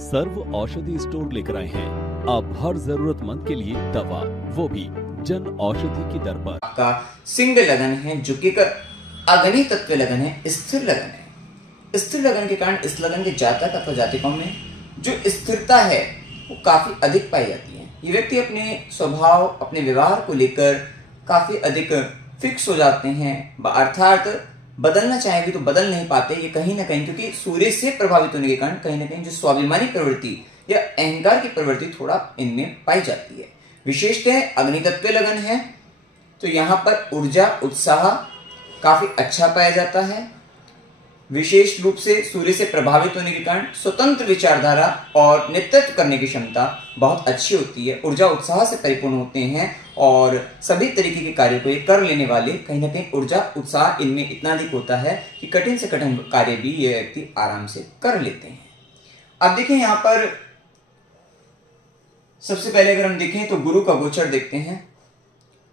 सर्व औषधि स्टोर लेकर आए हैं अब हर जरूरतमंद के लिए दवा, वो भी जन औषधि की दर पर। आपका सिंह लगन है जो कि अग्नि तत्व लगन है, स्थिर लगन है। स्थिर लगन के कारण इस लगन के जातक अथवा जातिकाओं में जो स्थिरता है वो काफी अधिक पाई जाती है। ये व्यक्ति अपने स्वभाव, अपने व्यवहार को लेकर काफी अधिक फिक्स हो जाते हैं, अर्थात बदलना चाहे भी तो बदल नहीं पाते। ये कहीं ना कहीं क्योंकि सूर्य से प्रभावित होने के कारण कहीं ना कहीं जो स्वाभिमानी प्रवृत्ति या अहंकार की प्रवृत्ति थोड़ा इनमें पाई जाती है। विशेषतः अग्नि तत्व लगन है तो यहाँ पर ऊर्जा, उत्साह काफी अच्छा पाया जाता है। विशेष रूप से सूर्य से प्रभावित होने के कारण स्वतंत्र विचारधारा और नेतृत्व करने की क्षमता बहुत अच्छी होती है। ऊर्जा, उत्साह से परिपूर्ण होते हैं और सभी तरीके के कार्यों को ये कर लेने वाले, कहीं ना कहीं ऊर्जा, उत्साह इनमें इतना अधिक होता है कि कठिन से कठिन कार्य भी ये व्यक्ति आराम से कर लेते हैं। अब देखिए यहाँ पर सबसे पहले अगर हम देखें तो गुरु का गोचर देखते हैं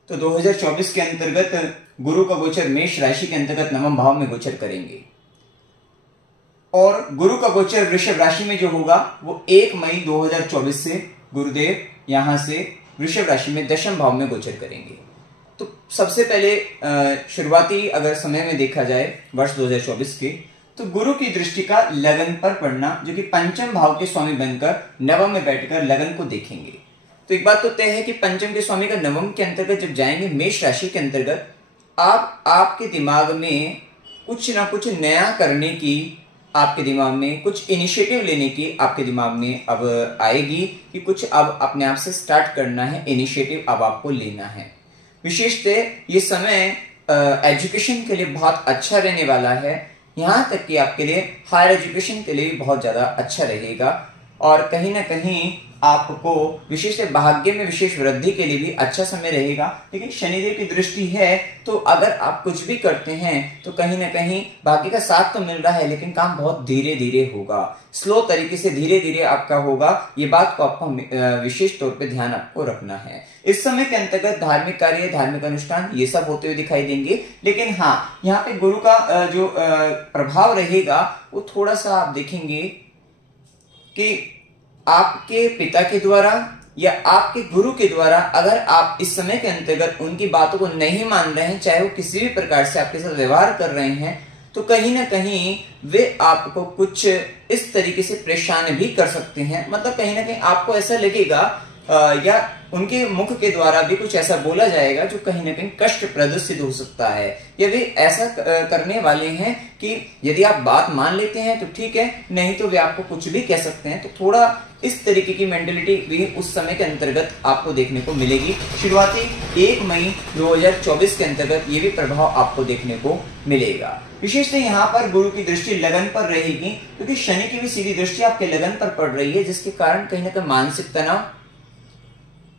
तो 2024 के अंतर्गत गुरु का गोचर मेष राशि के अंतर्गत नवम भाव में गोचर करेंगे और गुरु का गोचर वृषभ राशि में जो होगा वो 1 मई 2024 से गुरुदेव यहां से वृषभ राशि में दशम भाव में गोचर करेंगे। तो सबसे पहले शुरुआती अगर समय में देखा जाए वर्ष 2024 के, तो गुरु की दृष्टि का लगन पर पड़ना, जो कि पंचम भाव के स्वामी बनकर नवम में बैठकर लगन को देखेंगे। तो एक बात तो तय है कि पंचम के स्वामी का नवम के अंतर्गत जब जाएंगे मेष राशि के अंतर्गत, आपके दिमाग में कुछ ना कुछ नया करने की, आपके दिमाग में कुछ इनिशिएटिव लेने की आपके दिमाग में अब आएगी कि कुछ अब अपने आप से स्टार्ट करना है, इनिशिएटिव अब आपको लेना है। विशेषतः ये समय एजुकेशन के लिए बहुत अच्छा रहने वाला है। यहां तक कि आपके लिए हायर एजुकेशन के लिए भी बहुत ज्यादा अच्छा रहेगा और कहीं ना कहीं आपको विशेष भाग्य में विशेष वृद्धि के लिए भी अच्छा समय रहेगा। लेकिन शनिदेव की दृष्टि है तो अगर आप कुछ भी करते हैं तो कहीं ना कहीं भाग्य का साथ तो मिल रहा है लेकिन काम बहुत धीरे धीरे होगा, स्लो तरीके से धीरे धीरे आपका होगा। ये बात को आपको विशेष तौर पे ध्यान आपको रखना है। इस समय के अंतर्गत धार्मिक कार्य, धार्मिक अनुष्ठान ये सब होते हुए दिखाई देंगे। लेकिन हाँ, यहाँ पे गुरु का जो प्रभाव रहेगा वो थोड़ा सा आप देखेंगे कि आपके पिता के द्वारा या आपके गुरु के द्वारा अगर आप इस समय के अंतर्गत उनकी बातों को नहीं मान रहे हैं, चाहे वो किसी भी प्रकार से आपके साथ व्यवहार कर रहे हैं, तो कहीं ना कहीं वे आपको कुछ इस तरीके से परेशान भी कर सकते हैं। मतलब कहीं ना कहीं आपको ऐसा लगेगा या उनके मुख के द्वारा भी कुछ ऐसा बोला जाएगा जो कहीं ना कहीं कष्टप्रद सिद्ध हो सकता है। या वे ऐसा करने वाले हैं कि यदि आप बात मान लेते हैं तो ठीक है, नहीं तो वे आपको कुछ भी कह सकते हैं। तो थोड़ा इस तरीके की मेंटलिटी भी उस समय के अंतर्गत आपको देखने को मिलेगी। शुरुआती 1 मई 2024 के अंतर्गत ये भी प्रभाव आपको देखने को मिलेगा। विशेषतः यहाँ पर गुरु की दृष्टि लगन पर रहेगी क्योंकि शनि की भी सीधी दृष्टि आपके लगन पर पड़ रही है, जिसके कारण कहीं ना कहीं मानसिक तनाव,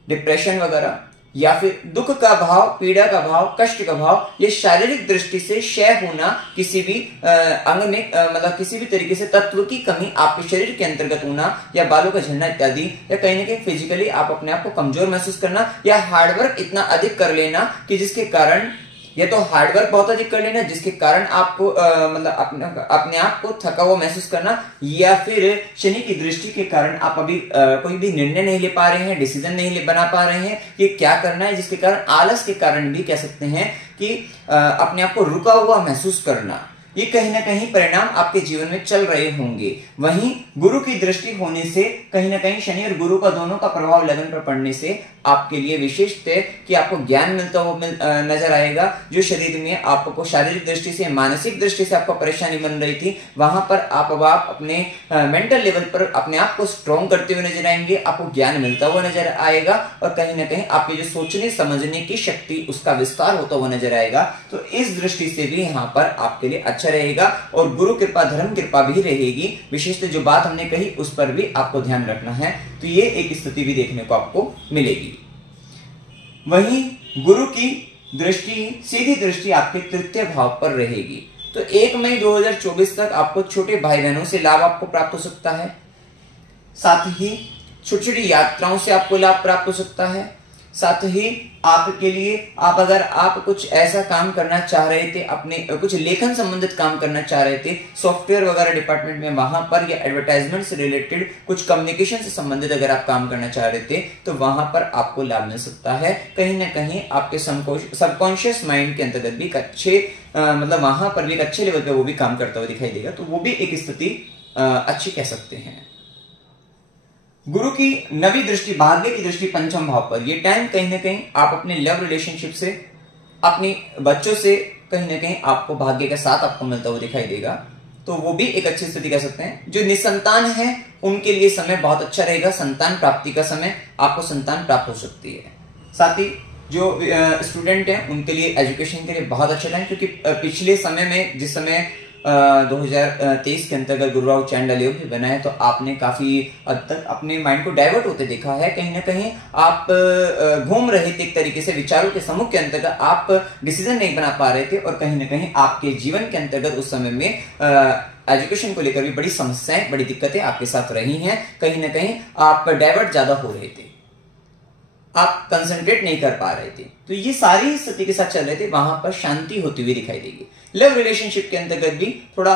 डिप्रेशन वगैरह या फिर दुख का भाव, पीड़ा का भाव, कष्ट का भाव, ये शारीरिक दृष्टि से क्षय होना, किसी भी अंग में मतलब किसी भी तरीके से तत्व की कमी आपके शरीर के अंतर्गत होना या बालों का झड़ना इत्यादि, या कहीं ना कहीं फिजिकली आप अपने आप को कमजोर महसूस करना या हार्डवर्क इतना अधिक कर लेना कि जिसके कारण, या तो हार्डवर्क बहुत अधिक कर लेना जिसके कारण आपको मतलब अपने आप को थका हुआ महसूस करना, या फिर शनि की दृष्टि के कारण आप अभी कोई भी निर्णय नहीं ले पा रहे हैं, डिसीजन नहीं बना पा रहे हैं कि क्या करना है, जिसके कारण आलस के कारण भी कह सकते हैं कि अपने आप को रुका हुआ महसूस करना, ये कहीं ना कहीं परिणाम आपके जीवन में चल रहे होंगे। वहीं गुरु की दृष्टि होने से कहीं ना कहीं शनि और गुरु का दोनों का प्रभाव लगन पर पड़ने से आपके लिए विशेष है कि आपको ज्ञान मिलता हुआ नजर आएगा। जो शरीर में आपको शारीरिक दृष्टि से, मानसिक दृष्टि से आपको परेशानी बन रही थी, वहां पर आप अपने मेंटल लेवल पर अपने आप को स्ट्रॉन्ग करते हुए नजर आएंगे, आपको ज्ञान मिलता हुआ नजर आएगा और कहीं ना कहीं आपकी जो सोचने समझने की शक्ति उसका विस्तार होता हुआ नजर आएगा। तो इस दृष्टि से भी यहाँ पर आपके लिए अच्छा रहेगा और गुरु कृपा, धर्म कृपा भी रहेगी। विशेषतः जो बात हमने कही उस पर भी आपको ध्यान रखना है। तो ये एक स्थिति भी देखने को आपको मिलेगी। वहीं गुरु की दृष्टि, सीधी दृष्टि आपके तृतीय भाव पर रहेगी। तो 1 मई 2024 तक आपको छोटे भाई बहनों से लाभ आपको प्राप्त हो सकता है। साथ ही छोटी छोटी यात्राओं से आपको लाभ प्राप्त हो सकता है। साथ ही आपके लिए अगर आप कुछ ऐसा काम करना चाह रहे थे, अपने कुछ लेखन संबंधित काम करना चाह रहे थे सॉफ्टवेयर वगैरह डिपार्टमेंट में, वहां पर या एडवर्टाइजमेंट से रिलेटेड कुछ कम्युनिकेशन से संबंधित अगर आप काम करना चाह रहे थे तो वहां पर आपको लाभ मिल सकता है। कहीं ना कहीं आपके सबकॉन्शियस माइंड के अंतर्गत भी अच्छे मतलब वहां पर भी एक अच्छे लेवल पे वो भी काम करता हुआ दिखाई देगा, तो वो भी एक स्थिति अच्छी कह सकते हैं। गुरु की नवी दृष्टि, भाग्य की दृष्टि पंचम भाव पर, ये टाइम कहीं ना कहीं आप अपने लव रिलेशनशिप से, अपने बच्चों से कहीं ना कहीं आपको भाग्य का साथ आपको मिलता हुआ दिखाई देगा, तो वो भी एक अच्छी स्थिति कह सकते हैं। जो निसंतान है उनके लिए समय बहुत अच्छा रहेगा, संतान प्राप्ति का समय, आपको संतान प्राप्त हो सकती है। साथ ही जो स्टूडेंट हैं उनके लिए एजुकेशन के लिए बहुत अच्छा टाइम, क्योंकि पिछले समय में जिस समय 2023 के अंतर्गत गुरु राहु चांडाल योग भी बना है, तो आपने काफी हद तक अपने माइंड को डाइवर्ट होते देखा है। कहीं ना कहीं आप घूम रहे थे एक तरीके से, विचारों के समूह के अंतर्गत आप डिसीजन नहीं बना पा रहे थे, और कहीं ना कहीं आपके जीवन के अंतर्गत उस समय में एजुकेशन को लेकर भी बड़ी समस्याएं, बड़ी दिक्कतें आपके साथ रही हैं। कहीं ना कहीं आप डाइवर्ट ज्यादा हो रहे थे, आप कंसंट्रेट नहीं कर पा रहे थे, तो ये सारी स्थिति के साथ चल रहे थे, वहां पर शांति होती हुई दिखाई देगी। लव रिलेशनशिप के अंतर्गत भी थोड़ा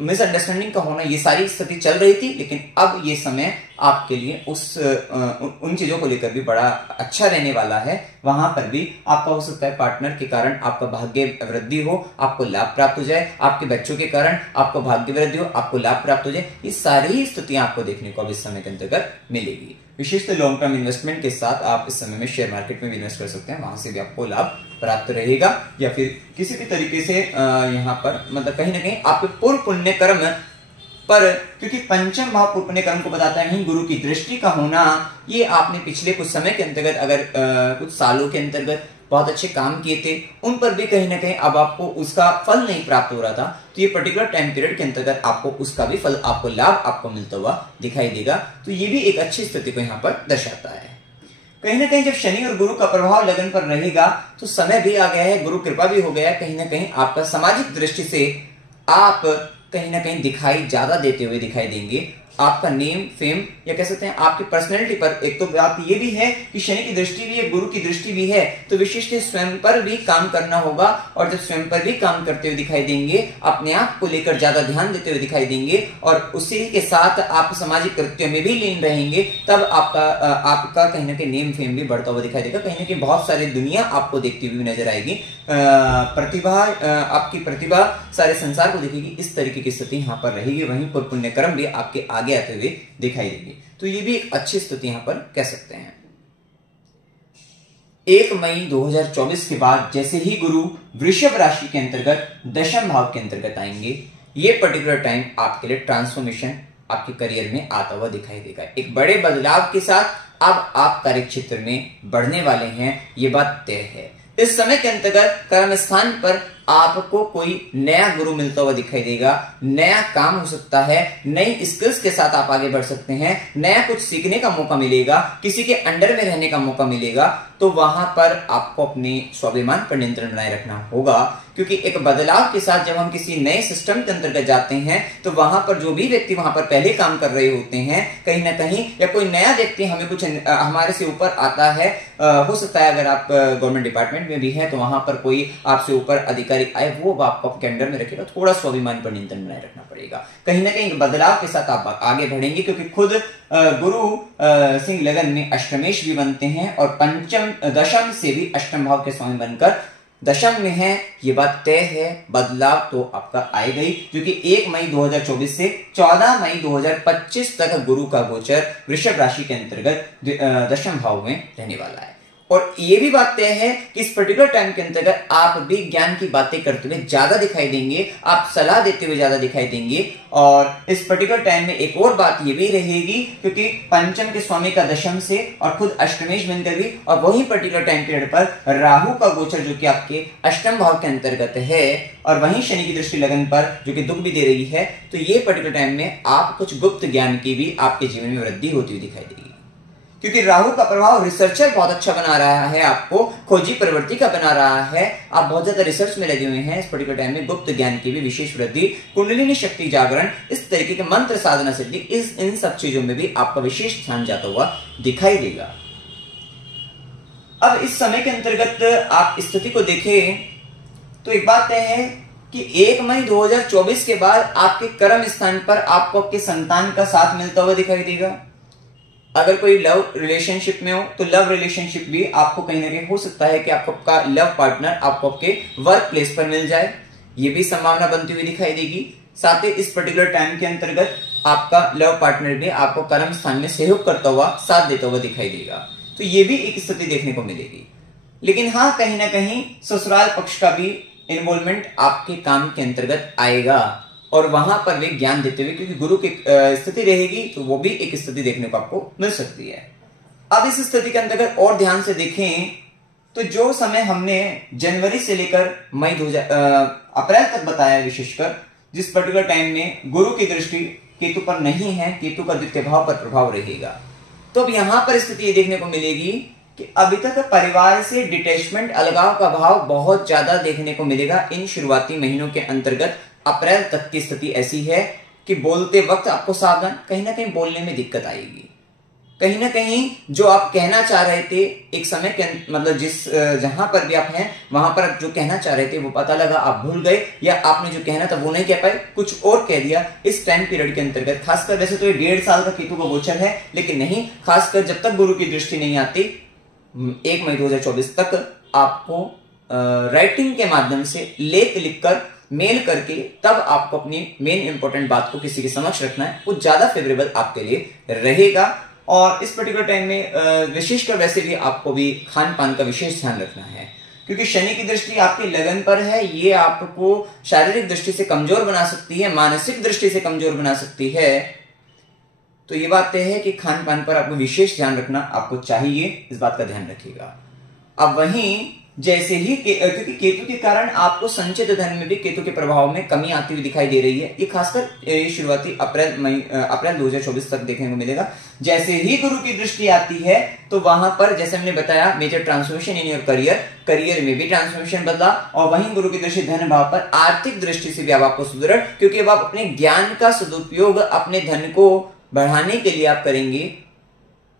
मिसअंडरस्टैंडिंग का होना, ये सारी स्थिति चल रही थी, लेकिन अब ये समय आपके लिए उन चीजों को लेकर भी बड़ा अच्छा रहने वाला है। वहां पर भी आपका हो सकता है पार्टनर के कारण आपका भाग्य वृद्धि हो, आपको लाभ प्राप्त हो जाए, आपके बच्चों के कारण आपको भाग्य वृद्धि हो, आपको लाभ प्राप्त हो जाए। ये सारी स्थितियां आपको देखने को अब इस समय के अंतर्गत मिलेगी। विशेषतः लॉन्ग टर्म इन्वेस्टमेंट के साथ आप इस समय में शेयर मार्केट में भी इन्वेस्ट कर सकते हैं, वहां से भी आपको लाभ प्राप्त रहेगा, या फिर किसी भी तरीके से यहाँ पर मतलब कहीं ना कहीं आपके पूर्व पुण्य कर्म पर, क्योंकि पंचम भाव पूर्व पुण्य कर्म को बताता है गुरु की दृष्टि का होना, ये आपने पिछले कुछ समय के अंतर्गत अगर कुछ सालों के अंतर्गत बहुत अच्छे काम किए थे, उन पर भी कहीं ना कहीं अब आपको उसका फल नहीं प्राप्त हो रहा था, तो ये पर्टिकुलर टाइम पीरियड के अंतर्गत आपको उसका भी फल, आपको लाभ आपको मिलता हुआ दिखाई देगा। तो ये भी एक अच्छी स्थिति को यहाँ पर दर्शाता है। कहीं ना कहीं जब शनि और गुरु का प्रभाव लगन पर रहेगा तो समय भी आ गया है, गुरु कृपा भी हो गया है। कहीं ना कहीं आपका सामाजिक दृष्टि से आप कहीं ना कहीं दिखाई ज्यादा देते हुए दिखाई देंगे। आपका नेम फेम या कह सकते हैं आपकी पर्सनैलिटी पर, एक तो बात ये भी है कि शनि की दृष्टि भी है, गुरु की दृष्टि भी है, तो विशिष्ट स्वयं पर भी काम करना होगा, और जब स्वयं पर भी काम करते हुए दिखाई देंगे, अपने आप को लेकर ज्यादा ध्यान देते हुए दिखाई देंगे, और उसी के साथ आप सामाजिक कृत्यों में भी लीन रहेंगे, तब आपका कहीं ना कहीं नेम फेम भी बढ़ता हुआ दिखाई देगा। कहीं ना कहीं बहुत सारी दुनिया आपको देखती हुई नजर आएगी, प्रतिभा, आपकी प्रतिभा सारे संसार को देखेगी, इस तरीके की स्थिति यहाँ पर रहेगी। वहीं पर पुण्य कर्म भी आपके आगे आते हुए दिखाई देंगे, तो ये भी एक अच्छी स्थिति यहां पर कह सकते हैं। 1 मई 2024 के बाद जैसे ही गुरु वृषभ राशि के अंतर्गत दशम भाव के अंतर्गत आएंगे, ये पर्टिकुलर टाइम आपके लिए ट्रांसफॉर्मेशन आपके करियर में आता हुआ दिखाई देगा। एक बड़े बदलाव के साथ अब आप कार्य क्षेत्र में बढ़ने वाले हैं, ये बात तय है। इस समय के अंतर्गत कर्म स्थान पर आपको कोई नया गुरु मिलता हुआ दिखाई देगा, नया काम हो सकता है, नई स्किल्स के साथ आप आगे बढ़ सकते हैं, नया कुछ सीखने का मौका मिलेगा, किसी के अंडर में रहने का मौका मिलेगा, तो वहां पर आपको अपने स्वाभिमान पर नियंत्रण बनाए रखना होगा। क्योंकि एक बदलाव के साथ जब हम किसी नए सिस्टम के अंतर्गत जाते हैं, तो वहां पर जो भी व्यक्ति वहां पर पहले काम कर रहे होते हैं, कहीं ना कहीं या कोई नया व्यक्ति हमें कुछ हमारे से ऊपर आता है, हो सकता है अगर आप गवर्नमेंट डिपार्टमेंट में भी है तो वहां पर कोई आपसे ऊपर अधिकारी आए, वो आपको आपके अंडर में रखेगा, थोड़ा स्वाभिमान पर नियंत्रण बनाए रखना पड़ेगा। कहीं ना कहीं बदलाव के साथ आप आगे बढ़ेंगे, क्योंकि खुद गुरु सिंह लगन में अष्टमेश भी बनते हैं, और दशम से भी अष्टम भाव के स्वामी बनकर दशम में है, ये बात तय है। बदलाव तो आपका आएगा ही, जो कि 1 मई 2024 से 14 मई 2025 तक गुरु का गोचर वृषभ राशि के अंतर्गत दशम भाव में रहने वाला है। और ये भी बात तय है कि इस पर्टिकुलर टाइम के अंतर्गत आप भी ज्ञान की बातें करते हुए ज्यादा दिखाई देंगे, आप सलाह देते हुए ज्यादा दिखाई देंगे। और इस पर्टिकुलर टाइम में एक और बात ये भी रहेगी, क्योंकि पंचम के स्वामी का दशम से और खुद अष्टमेश बनकर भी, और वही पर्टिकुलर टाइम पीरियड पर राहु का गोचर जो कि आपके अष्टम भाव के अंतर्गत है, और वहीं शनि की दृष्टि लगन पर जो कि दुख भी दे रही है, तो ये पर्टिकुलर टाइम में आप कुछ गुप्त ज्ञान की भी आपके जीवन में वृद्धि होती हुई दिखाई देगी। क्योंकि राहु का प्रभाव रिसर्चर बहुत अच्छा बना रहा है, आपको खोजी प्रवृत्ति का बना रहा है, आप बहुत ज्यादा रिसर्च में लगे हुए हैं। इस पर्टिकुलर टाइम में गुप्त ज्ञान की भी विशेष वृद्धि, कुंडलिनी शक्ति जागरण, इस तरीके के मंत्र साधना सिद्धि, इन सब चीजों में भी आपका विशेष ध्यान जाता हुआ दिखाई देगा। अब इस समय के अंतर्गत आप स्थिति को देखें तो एक बात तय है कि 1 मई 2024 के बाद आपके कर्म स्थान पर आपको आपके संतान का साथ मिलता हुआ दिखाई देगा। अगर कोई लव रिलेशनशिप में हो तो लव रिलेशनशिप भी आपको कहीं ना कहीं हो सकता है कि आपको आपका लव पार्टनर आपको आपके वर्क प्लेस पर मिल जाए, ये भी संभावना बनती हुई दिखाई देगी। साथ ही इस पर्टिकुलर टाइम के अंतर्गत आपका लव पार्टनर भी आपको कर्म स्थान में सहयोग करता हुआ, साथ देता हुआ दिखाई देगा, तो ये भी एक स्थिति देखने को मिलेगी। लेकिन हाँ, कहीं ना कहीं ससुराल पक्ष का भी इन्वॉल्वमेंट आपके काम के अंतर्गत आएगा और वहां पर वे ज्ञान देते हुए, क्योंकि गुरु की स्थिति रहेगी तो वो भी एक स्थिति देखने को आपको मिल सकती है। अब इस स्थिति के अंतर्गत और ध्यान से देखें तो जो समय हमने जनवरी से लेकर अप्रैल तक बताया, विशेषकर जिस पर्टिकुलर टाइम में गुरु की दृष्टि केतु पर नहीं है, केतु का द्वितीय भाव पर प्रभाव रहेगा, तो अब यहां पर स्थिति ये देखने को मिलेगी कि अभी तक परिवार से डिटैचमेंट, अलगाव का भाव बहुत ज्यादा देखने को मिलेगा। इन शुरुआती महीनों के अंतर्गत अप्रैल तक की स्थिति ऐसी है कि बोलते वक्त आपको सावधान, कहीं ना कहीं बोलने में दिक्कत आएगी। कहीं ना कहीं जो आप कहना चाह रहे थे एक समय के मतलब जहां पर भी आप हैं वहां पर आप जो कहना चाह रहे थे वो पता लगा आप भूल गए, या आपने जो कहना था वो नहीं कह पाए, कुछ और कह दिया। इस टाइम पीरियड के अंतर्गत खासकर, वैसे तो ये 1.5 साल का केतु का गोचर है, लेकिन नहीं, खासकर जब तक गुरु की दृष्टि नहीं आती 1 मई 2024 तक आपको राइटिंग के माध्यम से लेख लिखकर, मेल करके तब आपको अपनी मेन इंपॉर्टेंट बात को किसी के समक्ष रखना है, वो ज्यादा फेवरेबल आपके लिए रहेगा। और इस पर्टिकुलर टाइम में विशेषकर वैसे भी आपको भी खान पान का विशेष ध्यान रखना है, क्योंकि शनि की दृष्टि आपके लगन पर है। ये आपको शारीरिक दृष्टि से कमजोर बना सकती है, मानसिक दृष्टि से कमजोर बना सकती है। तो ये बात तय है कि खान पान पर आपको विशेष ध्यान रखना आपको चाहिए, इस बात का ध्यान रखिएगा। अब वहीं जैसे ही क्योंकि केतु के कारण आपको संचित धन में भी केतु के प्रभाव में कमी आती हुई दिखाई दे रही है, ये खासकर शुरुआती अप्रैल 2024 तक देखने को मिलेगा। जैसे ही गुरु की दृष्टि आती है तो वहां पर, जैसे हमने बताया, major transformation in your career में भी ट्रांसफॉर्मेशन बदला, और वहीं गुरु की दृष्टि धन भाव पर आर्थिक दृष्टि से भी अब आपको सुदृढ़, क्योंकि अब आप अपने ज्ञान का सदुपयोग अपने धन को बढ़ाने के लिए आप करेंगे,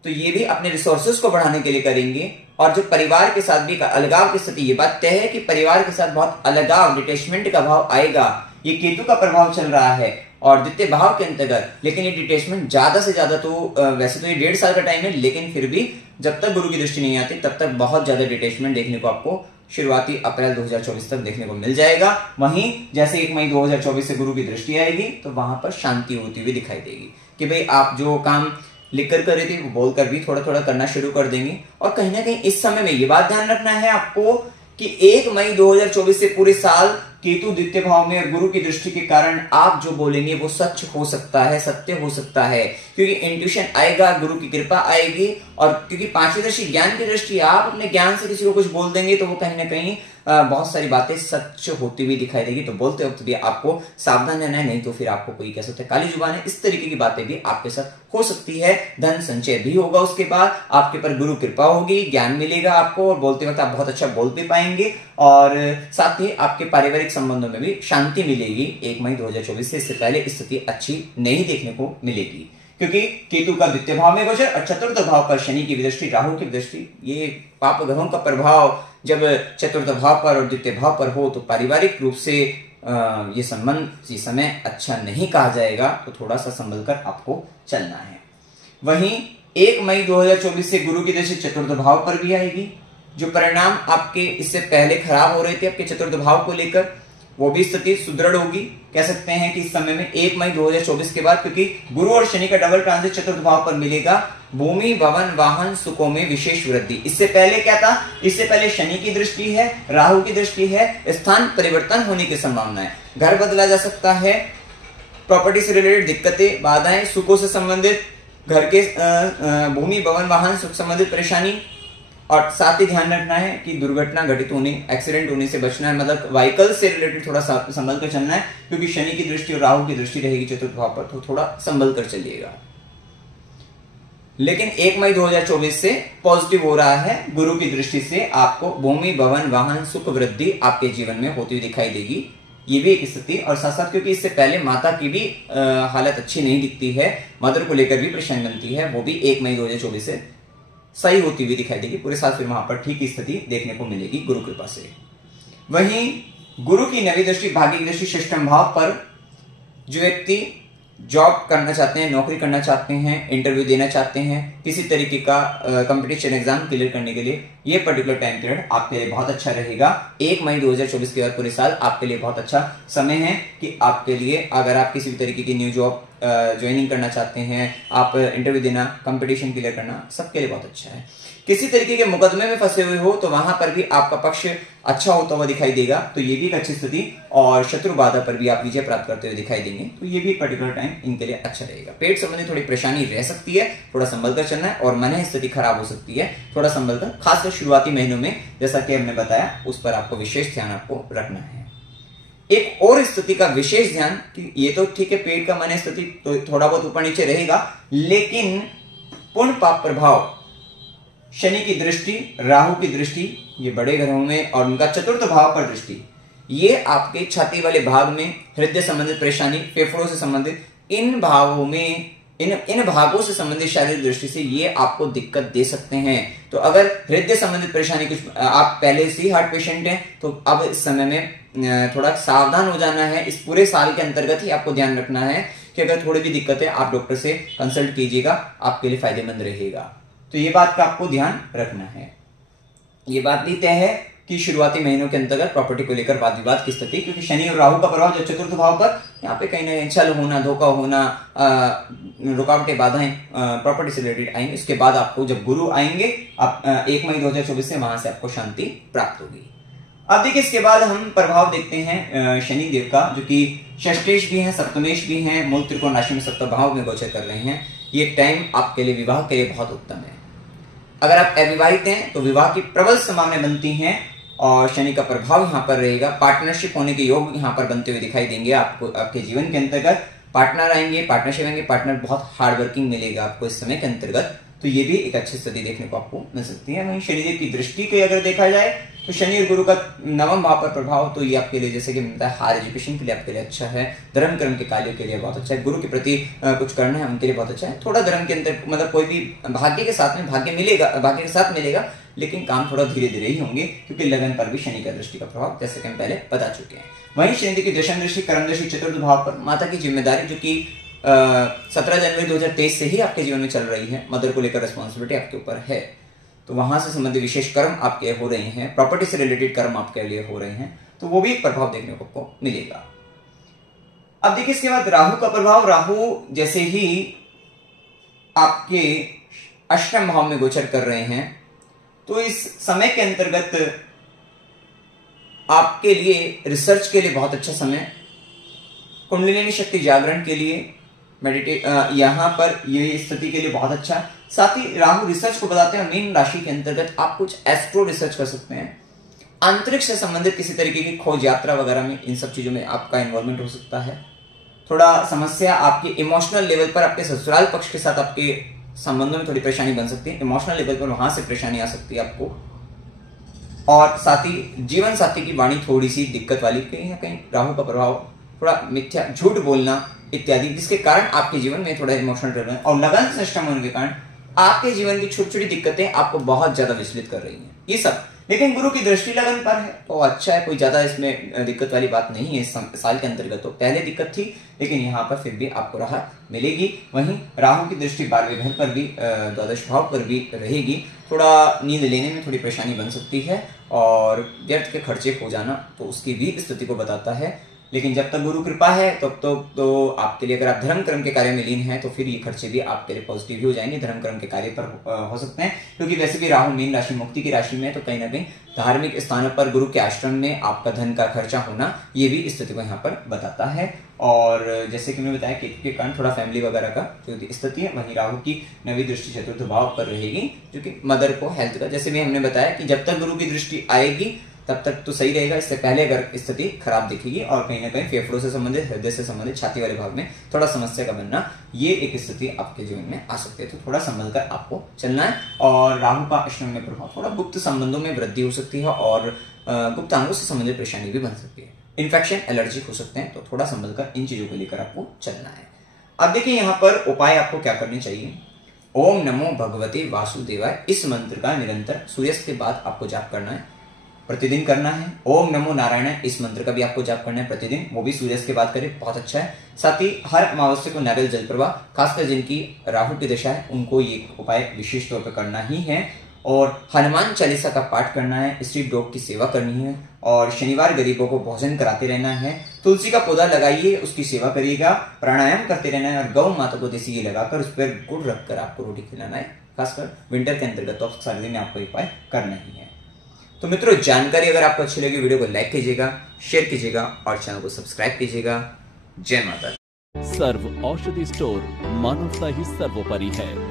तो ये भी अपने रिसोर्सेज को बढ़ाने के लिए करेंगे। और जो परिवार के साथ भी अलगाव की स्थिति, ये बात तय है कि परिवार के साथ बहुत अलगाव, डिटैचमेंट का भाव आएगा। ये केतु का प्रभाव चल रहा है और द्वितीय भाव के अंतर्गत, लेकिन ये डिटैचमेंट ज्यादा से ज्यादा तो वैसे तो ये 1.5 साल का टाइम है, लेकिन फिर भी जब तक गुरु की दृष्टि नहीं आती तब तक बहुत ज्यादा डिटैचमेंट देखने को आपको शुरुआती अप्रैल 2024 तक देखने को मिल जाएगा। वहीं जैसे 1 मई 2024 से गुरु की दृष्टि आएगी तो वहां पर शांति होती हुई दिखाई देगी कि भाई आप जो काम लिख कर रहे थे वो बोलकर भी थोड़ा थोड़ा करना शुरू कर देंगे। और कहीं ना कहीं इस समय में ये बात ध्यान रखना है आपको कि 1 मई 2024 से पूरे साल केतु द्वितीय भाव में और गुरु की दृष्टि के कारण आप जो बोलेंगे वो सच हो सकता है, सत्य हो सकता है, क्योंकि इंट्यूशन आएगा, गुरु की कृपा आएगी। और क्योंकि 5वीं दृष्टि ज्ञान की दृष्टि, आप अपने ज्ञान से किसी को कुछ बोल देंगे तो वो कहीं ना कहीं बहुत सारी बातें सच होती हुई दिखाई देगी। तो बोलते वक्त भी आपको सावधान रहना है, नहीं तो फिर आपको कोई कह सकता है काली जुबान है, इस तरीके की बातें भी आपके साथ हो सकती है। धन संचय भी होगा, उसके बाद आपके पर गुरु कृपा होगी, ज्ञान मिलेगा आपको और बोलते वक्त आप बहुत अच्छा बोल भी पाएंगे। और साथ ही आपके पारिवारिक संबंधों में भी शांति मिलेगी। 1 मई 2024 से इससे पहले स्थिति अच्छी नहीं देखने को मिलेगी, क्योंकि केतु का द्वितीय भाव में गोचर और चतुर्थ भाव पर शनि की दृष्टि, राहु की दृष्टि, ये पाप ग्रहों का प्रभाव जब चतुर्थ भाव पर और द्वितीय भाव पर हो तो पारिवारिक रूप से ये संबंध इस समय अच्छा नहीं कहा जाएगा, तो थोड़ा सा संभल कर आपको चलना है। वहीं 1 मई 2024 से गुरु की दृष्टि चतुर्थ भाव पर भी आएगी। जो परिणाम आपके इससे पहले खराब हो रहे थे आपके चतुर्थ भाव को लेकर, वो भी स्थिति सुदृढ़ होगी। कह सकते हैं कि इस समय में 1 मई 2024 के बाद, क्योंकि गुरु और शनि का डबल ट्रांजिट चतुर्थ भाव पर मिलेगा, भूमि भवन वाहन सुखों में विशेष वृद्धि। इससे पहले क्या था? इससे पहले शनि की दृष्टि है, राहु की दृष्टि है, स्थान परिवर्तन होने की संभावना है, घर बदला जा सकता है, प्रॉपर्टी से रिलेटेड दिक्कतें, बाधाएं, सुखों से संबंधित, घर के भूमि भवन वाहन सुख संबंधित परेशानी। और साथ ही ध्यान रखना है कि दुर्घटना घटित होने, एक्सीडेंट होने से बचना है, मतलब व्हीकल से रिलेटेड थोड़ा संभल कर चलना है, क्योंकि शनि की दृष्टि और राहु की दृष्टि रहेगी चतुर्थ भाव पर, तो थोड़ा संभल कर चलिएगा। लेकिन 1 मई 2024 से पॉजिटिव हो रहा है, गुरु की दृष्टि से आपको भूमि भवन वाहन सुख वृद्धि आपके जीवन में होती हुई दिखाई देगी। ये भी एक स्थिति, और साथ साथ क्योंकि इससे पहले माता की भी हालत अच्छी नहीं दिखती है, मदर को लेकर भी परेशानी बनती है, वो भी 1 मई 2024 से सही होती हुई दिखाई देगी। पूरे साल फिर वहां पर ठीक स्थिति देखने को मिलेगी गुरु कृपा से। वहीं गुरु की नवी दृष्टि, भाग्य की दृष्टि षष्ठम भाव पर जो व्यक्ति जॉब करना चाहते हैं, नौकरी करना चाहते हैं, इंटरव्यू देना चाहते हैं, किसी तरीके का कंपटीशन एग्जाम क्लियर करने के लिए, ये पर्टिकुलर टाइम पीरियड आपके लिए बहुत अच्छा रहेगा। 1 मई 2024 के बाद पूरे साल आपके लिए बहुत अच्छा समय है कि आपके लिए, अगर आप किसी भी तरीके की न्यू जॉब ज्वाइनिंग करना चाहते हैं, आप इंटरव्यू देना, कंपटीशन क्लियर करना, सबके लिए बहुत अच्छा है। किसी तरीके के मुकदमे में फंसे हुए हो तो वहां पर भी आपका पक्ष अच्छा होता हुआ दिखाई देगा, तो ये भी एक अच्छी स्थिति, और शत्रु बाधा पर भी आप विजय प्राप्त करते हुए दिखाई देंगे, तो ये भी पर्टिकुलर टाइम इनके लिए अच्छा रहेगा। पेट संबंधी थोड़ी परेशानी रह सकती है, थोड़ा संभल कर चलना है, और मन स्थिति खराब हो सकती है, थोड़ा संभल कर, खासकर शुरुआती महीनों में जैसा कि हमने बताया उस पर आपको विशेष ध्यान आपको रखना है। एक और स्थिति का विशेष ध्यान कि ये तो ठीक है, पेट का मन स्थिति तो थोड़ा बहुत ऊपर नीचे रहेगा, लेकिन पुण्य पाप प्रभाव, शनि की दृष्टि, राहु की दृष्टि, ये बड़े ग्रहों में, और उनका चतुर्थ भाव पर दृष्टि, ये आपके छाती वाले भाग में हृदय संबंधित परेशानी, फेफड़ों से संबंधित इन भावों में, इन भागों से संबंधित शारीरिक दृष्टि से ये आपको दिक्कत दे सकते हैं। तो अगर हृदय संबंधित परेशानी, कुछ आप पहले से ही हार्ट पेशेंट हैं, तो अब इस समय में थोड़ा सावधान हो जाना है। इस पूरे साल के अंतर्गत ही आपको ध्यान रखना है कि अगर थोड़ी भी दिक्कत है आप डॉक्टर से कंसल्ट कीजिएगा, आपके लिए फायदेमंद रहेगा। तो ये बात का आपको ध्यान रखना है। ये बात भी तय है कि शुरुआती महीनों के अंतर्गत प्रॉपर्टी को लेकर वाद विवाद की स्थिति, क्योंकि शनि और राहु का प्रभाव जब चतुर्थ भाव पर, यहाँ पे कहीं ना कहीं छल होना, धोखा होना, रुकावटें, बाधाएं प्रॉपर्टी से रिलेटेड आएंगे। इसके बाद आपको जब गुरु आएंगे 1 मई 2024 से, वहां से आपको शांति प्राप्त होगी। अब देखिए इसके बाद हम प्रभाव देखते हैं शनि देव का, जो कि षष्ठेश भी हैं, सप्तमेश भी हैं, मूल त्रिकोण राशि में सप्तम भाव में गोचर कर रहे हैं। ये टाइम आपके लिए, विवाह के लिए बहुत उत्तम है। अगर आप अविवाहित हैं तो विवाह की प्रबल संभावनाएं बनती हैं, और शनि का प्रभाव यहाँ पर रहेगा। पार्टनरशिप होने के योग यहाँ पर बनते हुए दिखाई देंगे आपको। आपके जीवन के अंतर्गत पार्टनर आएंगे, पार्टनरशिप आएंगे, पार्टनर बहुत हार्ड वर्किंग मिलेगा आपको इस समय के अंतर्गत, तो ये भी एक अच्छी स्थिति देखने को आपको मिल सकती है। वहीं शनिदेव की दृष्टि के अगर देखा जाए तो शनि और गुरु का 9वें भाव पर प्रभाव, तो ये आपके लिए, जैसे कि मिलता है, हायर एजुकेशन के लिए आपके लिए अच्छा है, धर्म कर्म के कार्यों के लिए बहुत अच्छा है, गुरु के प्रति कुछ करना है उनके लिए बहुत अच्छा है। थोड़ा धर्म के अंदर, मतलब कोई भी भाग्य के साथ में, भाग्य मिलेगा, भाग्य के साथ मिलेगा, लेकिन काम थोड़ा धीरे धीरे ही होंगे, क्योंकि लगन पर भी शनि का दृष्टि का प्रभाव, जैसे कि हम पहले बता चुके हैं। वहीं शनि की दशम दृष्टि, कर्म दृष्टि चतुर्थ भाव पर, माता की जिम्मेदारी, जो कि 17 जनवरी 2023 से ही आपके जीवन में चल रही है, मदर को लेकर रिस्पॉन्सिबिलिटी आपके ऊपर है, तो वहां से संबंधित विशेष कर्म आपके हो रहे हैं, प्रॉपर्टी से रिलेटेड कर्म आपके लिए हो रहे हैं, तो वो भी एक प्रभाव देखने को आपको मिलेगा। अब देखिए इसके बाद राहु का प्रभाव। राहु जैसे ही आपके अष्टम भाव में गोचर कर रहे हैं, तो इस समय के अंतर्गत आपके लिए रिसर्च के लिए बहुत अच्छा समय, कुंडलिनी शक्ति जागरण के लिए, यहाँ पर ये स्थिति के लिए बहुत अच्छा। साथ ही राहु रिसर्च को बताते हैं, मीन राशि के अंतर्गत आप कुछ एस्ट्रो रिसर्च कर सकते हैं, अंतरिक्ष से संबंधित किसी तरीके की खोज यात्रा वगैरह में, इन सब चीजों में आपका इन्वॉल्वमेंट हो सकता है। थोड़ा समस्या आपके इमोशनल लेवल पर, आपके ससुराल पक्ष के साथ आपके संबंधों में थोड़ी परेशानी बन सकती है, इमोशनल लेवल पर वहां से परेशानी आ सकती है आपको। और साथ ही जीवन साथी की वाणी थोड़ी सी दिक्कत वाली, कहीं ना कहीं राहु का प्रभाव, थोड़ा मिथ्या, झूठ बोलना इत्यादि, जिसके कारण आपके जीवन में थोड़ा इमोशनल ट्रबल, और लगन सिस्टम होने के कारण आपके जीवन की छोटी छोटी दिक्कतें आपको बहुत ज्यादा विचलित कर रही हैं, ये सब। लेकिन गुरु की दृष्टि लगन पर है तो अच्छा है, कोई ज्यादा इसमें दिक्कत वाली बात नहीं है। इस साल के अंतर्गत तो पहले दिक्कत थी, लेकिन यहाँ पर फिर भी आपको राहत मिलेगी। वहीं राहु की दृष्टि 12वें घर पर भी, द्वादश भाव पर भी रहेगी। थोड़ा नींद लेने में थोड़ी परेशानी बन सकती है, और व्यर्थ के खर्चे हो जाना, तो उसकी भी स्थिति को बताता है। लेकिन जब तक गुरु कृपा है तब तो आपके लिए, अगर आप धर्म कर्म के कार्य में लीन हैं, तो फिर ये खर्चे भी आपके लिए पॉजिटिव ही हो जाएंगे, धर्म कर्म के कार्य पर हो सकते हैं। क्योंकि वैसे भी राहु मीन राशि, मुक्ति की राशि में, तो कहीं ना कहीं धार्मिक स्थानों पर, गुरु के आश्रम में आपका धन का खर्चा होना, ये भी स्थिति को यहाँ पर बताता है। और जैसे कि मैंने बताया, केतु के कारण थोड़ा फैमिली वगैरह का जो स्थिति है, वहीं राहु की नवी दृष्टि चतुर्थ भाव पर रहेगी, जो कि मदर को हेल्थ का, जैसे भी हमने बताया कि जब तक गुरु की दृष्टि आएगी तब तक तो सही रहेगा, इससे पहले अगर स्थिति खराब दिखेगी, और कहीं ना कहीं फेफड़ों से संबंधित, हृदय से संबंधित, छाती वाले भाग में थोड़ा समस्या का बनना, ये एक स्थिति आपके जीवन में आ सकती है। तो थोड़ा संभल कर आपको चलना है। और राहु का अष्टम में प्रभाव, थोड़ा गुप्त संबंधों में वृद्धि हो सकती है, और गुप्त अंगों से संबंधित परेशानी भी बन सकती है, इन्फेक्शन, एलर्जी हो सकते हैं, तो थोड़ा संभल कर इन चीजों को लेकर आपको चलना है। अब देखिए यहाँ पर उपाय आपको क्या करने चाहिए। ओम नमो भगवते वासुदेवाय, इस मंत्र का निरंतर सूर्यास्त के बाद आपको जाप करना है, प्रतिदिन करना है। ओम नमो नारायण, इस मंत्र का भी आपको जाप करना है प्रतिदिन, वो भी सूर्यास्त के बाद करें, बहुत अच्छा है। साथ ही हर अमावस्या को नारियल जल प्रवाह, खासकर जिनकी राहु की दशा है उनको ये उपाय विशेष तौर पर करना ही है। और हनुमान चालीसा का पाठ करना है, स्ट्रीट डॉग की सेवा करनी है, और शनिवार गरीबों को भोजन कराते रहना है। तुलसी का पौधा लगाइए, उसकी सेवा करिएगा, प्राणायाम करते रहना है, और गौ माता को देसी घी लगाकर उस पर गुड़ रखकर आपको रोटी खिलाना है। खासकर विंटर के अंतर्गत तो सर्दी में आपको उपाय करना ही है। तो मित्रों, जानकारी अगर आपको अच्छी लगी, वीडियो को लाइक कीजिएगा, शेयर कीजिएगा और चैनल को सब्सक्राइब कीजिएगा। जय माता। सर्व औषधि स्टोर, मानवता ही सर्वोपरि है।